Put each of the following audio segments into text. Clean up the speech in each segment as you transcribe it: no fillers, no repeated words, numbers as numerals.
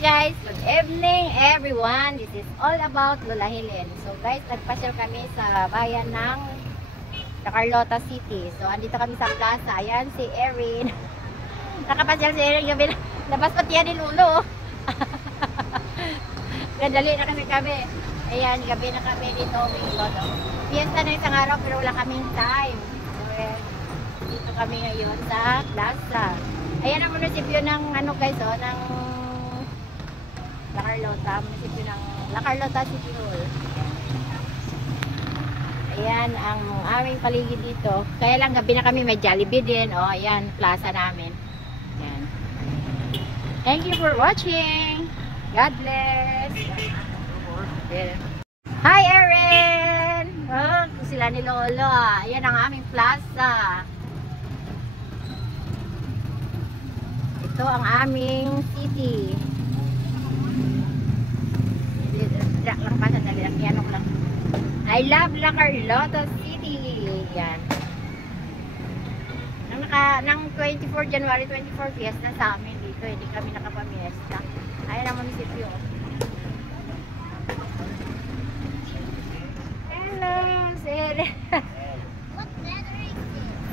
guys, good evening everyone. This is all about Lola Helen. So guys, nagpasyal kami sa bayan ng Carlota City. So andito kami sa plaza. Ayan si Erin. Nakapasyal si Erin gabi. Labas pati yan ni Lulo. Nadali na kasi kami. Ayan, gabi na kami dito. Fiesta na isang araw pero wala kaming time. So dito kami ngayon sa plaza. Ayan ang munisipyo ng ano guys, oh, ng La Carlota, munisipyo ng La Carlota City Hall. Ayan ang aming paligid dito. Kaya lang gabi na kami, may Jollibee din. Oh, ayan, plaza namin. Ayan. Thank you for watching. God bless. Hi Erin! Oh, sila ni Lolo. Ayan ang aming plaza. Ito ang aming city. Drag lang pa sa nalilakyanok lang. I love La Carlota City. Yan. Nang 24 January 24 fiesta sa amin dito. Hindi kami nakapamiesta. Ayan ang munisipyo. Hello, sir.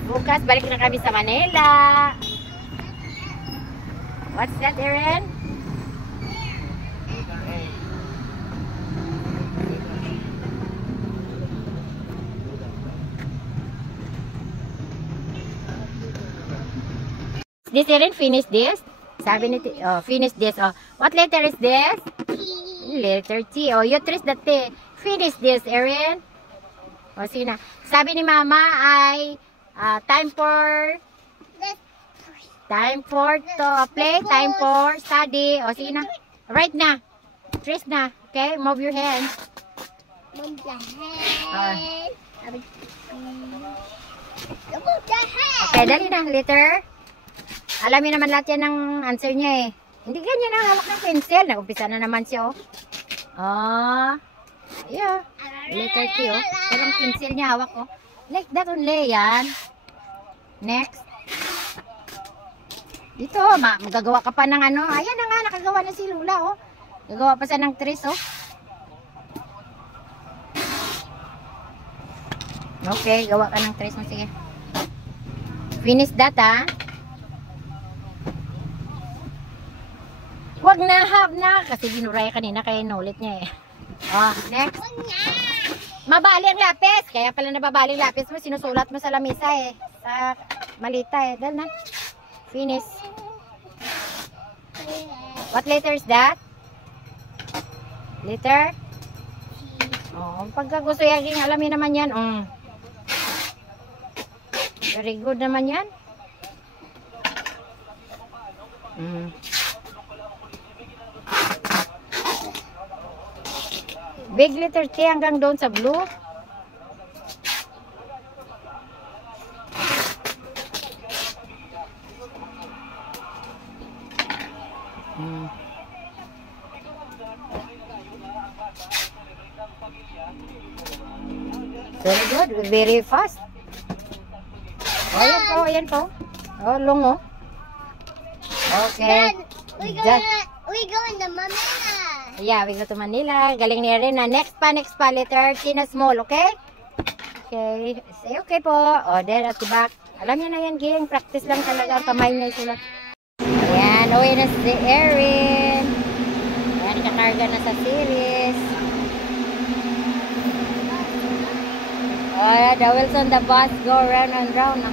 Bukas balik na kami sa Manila. What's that, Erin? This, Erin, finish this? Sabi ni, oh, finish this. Oh, what letter is this? T. Letter T. Oh, you trace the T. Finish this, Erin. Oh, sige na. Sabi ni Mama ay time for to play, time for study. O, sige na. Right na. Trace na. Okay? Move your hands. Move the hand. Move the hand. Okay, dali na. Letter. Alamin naman lahat yan ng answer niya eh. Hindi ganyan na hawak ng pencil. Nag-umpisa na naman siya, oh. Oh. Yeah. Letter T, oh. Pero ang pencil niya hawak, oh. Like that only, yan. Next. Dito, magagawa ka pa ng ano. Ayan na nga, nakagawa na si Lula, oh. Gagawa pa siya ng tres, oh. Okay, gawa ka ng tres mo, sige. Finish that, ah. Huwag na, have na. Kasi binuraya kanina, kaya inulit niya, eh. Oh, next. Mabali ang lapis. Kaya pala nababali ang lapis mo, sinusulat mo sa lamisa, eh. Sa malita, eh. Dahil na. Finish. What letter is that? Letter? Oh, pagka gusto yung alamin naman yan. Very good naman yan. Big letter T hanggang doon sa blue. Very good, very fast. Oh, yan po, yan po. Oh, lungo. Okay. Dad, we go in the Manila. Yeah, we go to Manila. Galing ni Erin na. Next pa, letter T na small, okay? Okay. Say okay po. Oh, there at the back. Alam niya na yan, gang. Practice lang talaga ang kamay niya isulat. Ayan, uwi na si Erin. Ayan, kakarga na sa series. Oh, the wheels on the bus go round and round.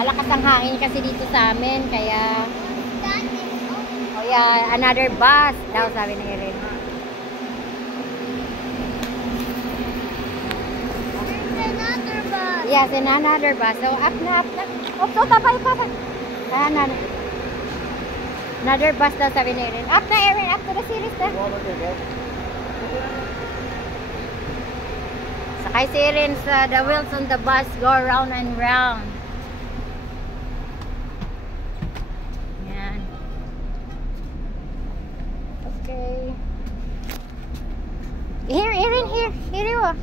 Malakas ang hangin kasi dito sa amin, kaya... Oh yeah, another bus daw, sabi ni Erin. There's another bus. Yes, another bus. So, up na. Oh, so, tapay. Another bus daw, sabi ni Erin. Up na, Erin. Up to the series na. Sakay si Erin sa the wheels on the bus go round and round. Yan. Okay. Here, Erin, here. Here you are.